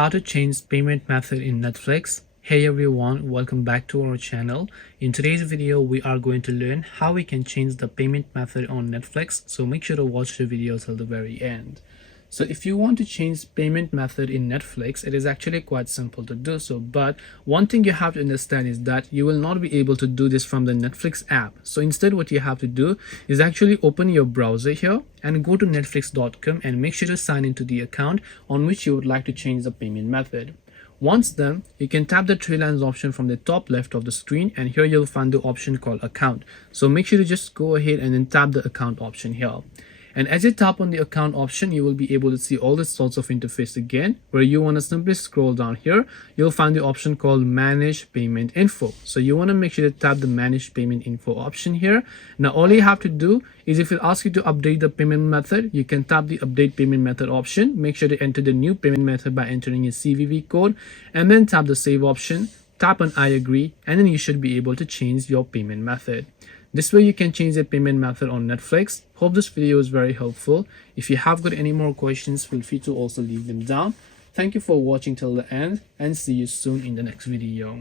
how to change payment method in Netflix. Hey everyone, welcome back to our channel. In today's video, we are going to learn how we can change the payment method on Netflix. So make sure to watch the video till the very end. So if you want to change payment method in Netflix, it is actually quite simple to do so. But one thing you have to understand is that you will not be able to do this from the Netflix app. So instead what you have to do is actually open your browser here and go to netflix.com and make sure to sign into the account on which you would like to change the payment method. Once done, you can tap the three lines option from the top left of the screen, and here you'll find the option called account. So make sure to just go ahead and then tap the account option here. And as you tap on the account option, you will be able to see all the sorts of interface again, where you want to simply scroll down here. You'll find the option called manage payment info. So you want to make sure to tap the manage payment info option here. Now all you have to do is, if it asks you to update the payment method, you can tap the update payment method option. Make sure to enter the new payment method by entering your CVV code, and then tap the save option, tap on I agree, and then you should be able to change your payment method. This way you can change the payment method on Netflix. Hope this video is very helpful. If you have got any more questions, feel free to also leave them down. Thank you for watching till the end, and see you soon in the next video.